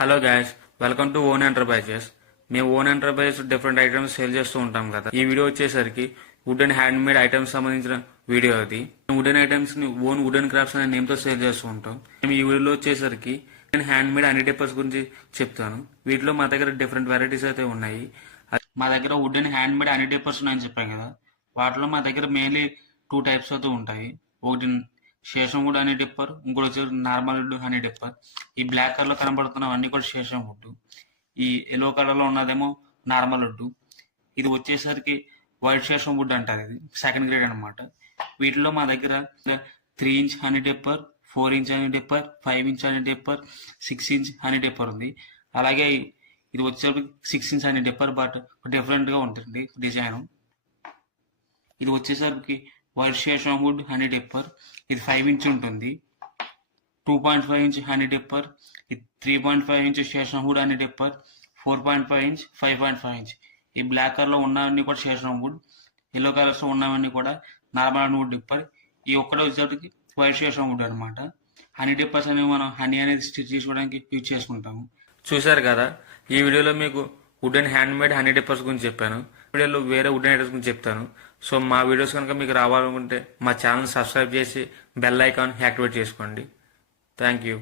Hello guys, welcome to Own Enterprises. మేము Own Enterprises different items sale చేస్తూ ఉంటాం కదా. ఈ వీడియో వచ్చేసరికి wood and handmade items సంబంధించిన వీడియో అది. వుడెన్ ఐటమ్స్ ని ఓన్ వుడెన్ క్రాఫ్ట్స్ అనే నేమ్ తో సేల్ చేస్తూ ఉంటాం. మేము ఈ వీడియోలో వచ్చేసరికి హ్యాండ్ మేడ్ అన్ని టైపర్స్ గురించి చెప్తాను. వీటిలో మా దగ్గర డిఫరెంట్ వెరైటీస్ అయితే ఉన్నాయి. మా దగ్గర వుడెన్ హ్యాండ్ మేడ్ అన్ని టైపర్స్ ఉన్నాయని చెప్పాం కదా. వాటిలో మా దగ్గర మెయిన్లీ 2 టైప్స్ అయితే ఉంటాయి. ఒకటి శేషం వుడ్ హనీ డిప్పర్, ఇంకోటి వచ్చేసి నార్మల్ వుడ్ హనీ డిప్పర్. ఈ బ్లాక్ కలర్ లో కనబడుతున్నవన్నీ కూడా శేషం వుడ్. ఈ ఎల్లో కలర్ లో ఉన్నదేమో నార్మల్ వుడ్. ఇది వచ్చేసరికి వైట్ శేషం వుడ్ అంటారు. ఇది సెకండ్ గ్రేడ్ అనమాట. వీటిలో మా దగ్గర 3 inch honey dipper, 4 inch honey dipper, 5 inch honey dipper, 6 inch honey dipper ఉంది. అలాగే ఇది వచ్చేసరికి 6 inch honey dipper, but different గా ఉంటుంది డిజైన్. ఇది వచ్చేసరికి వైట్ శేషం వుడ్ హనీ డిప్పర్. ఇది 5 ఇంచ్ ఉంటుంది. 2.5 ఇంచ్ హనీ డిప్పర్, ఇది 3.5 ఇంచ్ శేషం wood honey dipper, 4.5 inch, 5.5 inch. ఈ బ్లాక్ కలర్ లో ఉన్నవన్నీ కూడా శేషం వుడ్, ఎల్లో కలర్స్ లో ఉన్నవన్నీ కూడా నార్మల్ వుడ్ డిప్పర్. ఈ ఒక్కడే వచ్చేసరికి వైట్ శేషం వుడ్ అనమాట. హనీ డిప్పర్స్ అనేవి మనం హనీ అనేది స్టిచ్ చేసుకోవడానికి యూజ్ చేసుకుంటాము. చూసారు కదా, ఈ వీడియోలో మీకు wood and handmade honey dippers గురించి చెప్పాను. వీడియోలో వేరే వుడ్ ఐటమ్స్ గురించి చెప్తాను. సో మా వీడియోస్ కనుక మీకు రావాలనుకుంటే మా ఛానల్ సబ్స్క్రైబ్ చేసి బెల్ ఐకాన్ యాక్టివేట్ చేసుకోండి. Thank you.